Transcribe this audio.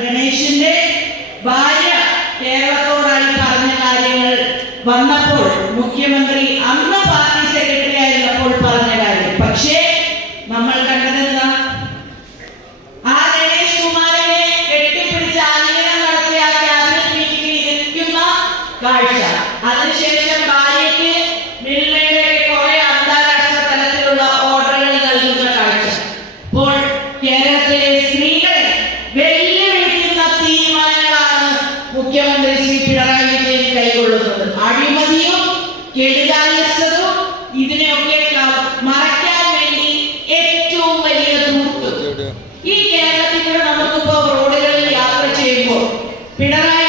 ഗണേഷിന്റെ ഭാര്യ കേരളത്തോടായി പറഞ്ഞ കാര്യങ്ങൾ വന്നപ്പോൾ മുഖ്യമന്ത്രി അന്ന് പാർട്ടി സെക്രട്ടറി ആയിരുന്നപ്പോൾ പറഞ്ഞ കാര്യം. പക്ഷേ നമ്മൾ കണ്ടതെന്താ? ആ ഗണേഷ് കുമാറിനെ കെട്ടിപ്പിടിച്ച് ആലിംഗനം നടത്തിയ ക്യാബിനറ്റ് മീറ്റിംഗിൽ ഇരിക്കുന്ന കാഴ്ച, അതിനുശേഷം ഭാര്യയ്ക്ക് മിൽമയുടെ കുറെ അന്താരാഷ്ട്ര തലത്തിലുള്ള ഓർഡറുകൾ നൽകുന്ന കാഴ്ച. ഇപ്പോൾ കേരളത്തിലെ സ്ത്രീകളെ വെല്ലുവിളിക്കുന്ന തീരുമാനങ്ങളാണ് മുഖ്യമന്ത്രി ശ്രീ പിണറായി വിജയൻ കൈകൊള്ളുന്നത്. അഴിമതിയും കെടുകാര്യസ്ഥതും ഇതിനെയൊക്കെ മറയ്ക്കാൻ വേണ്ടി ഏറ്റവും വലിയ ദൂർത്ത്. ഈ കേരളത്തിൽ നമുക്കിപ്പോ റോഡുകളിൽ യാത്ര ചെയ്യുമ്പോൾ പിണറായി